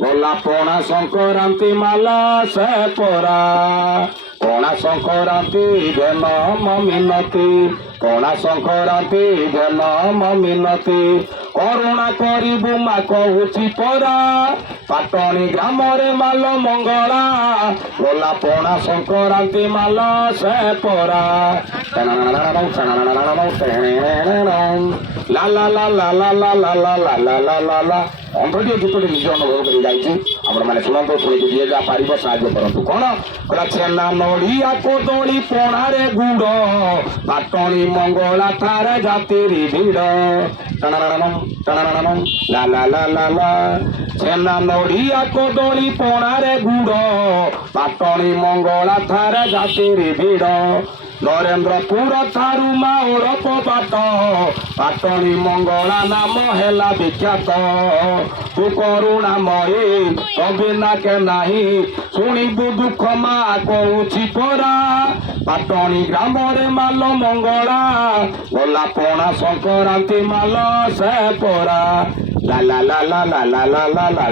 গলা পଣା সংক্রান্তি মালা সে পরা পଣା সংক্রান্তি যেন মিনতি পଣା সংক্রান্তি যেন মিনতি করুণা করিবু মা কହୁছি পরা পাটনি গ্রামরে মাল মঙ্গলা গলা পଣା সংক্রান্তি মালা সে পরা লা লা লা লা লা লা লা লা লা লা লা লা লা অন্ধটিଏ ଗୀତଟି ନିଜ ଅନୁଭବ କରି ଯାଇଛି ଆପଣମାନେ ଶୁଣନ୍ତୁ ଶୁଣିକି ଯିଏ ଯାହା ପାରିବ ସାହାଯ୍ୟ କରନ୍ତୁ କଣ କହିଲା ଛେନା ନଡ଼ିଆ କଦଳୀ ପଣାରେ ଗୁଡ଼ ପାଟଣି ମଙ୍ଗଳା ତାର ଜାତିରି ଭିଡ଼ ଲା ଲା ଲା ଲା ଲା ଛେନା ନଡ଼ିଆ କଦଳୀ ପଣାରେ ଗୁଡ଼ ପାଟଣି ମଙ୍ଗଳା ତାର ଜାତିରି ଭିଡ଼ ନରେନ୍ଦ୍ରପୁର ଠାରୁ ମାଉଳ ବାଟ ପାଟଣି ମଙ୍ଗଳା ନାମ ହେଲା ବିଖ୍ୟାତ ତୁ କରୁଣାମୟୀ କବିନା କେ ନାହିଁ ଶୁଣିବୁ ଦୁଃଖ ମା କହୁଛି ପରା ପାଟଣି ଗ୍ରାମରେ ମାଲ ମଙ୍ଗଳା ଗଲା ପଣା ସଂକ୍ରାନ୍ତି ମାଲ ସେ ପରା ଲା ଲା ଲା ଲା ଲା ଲା ଲା ଲା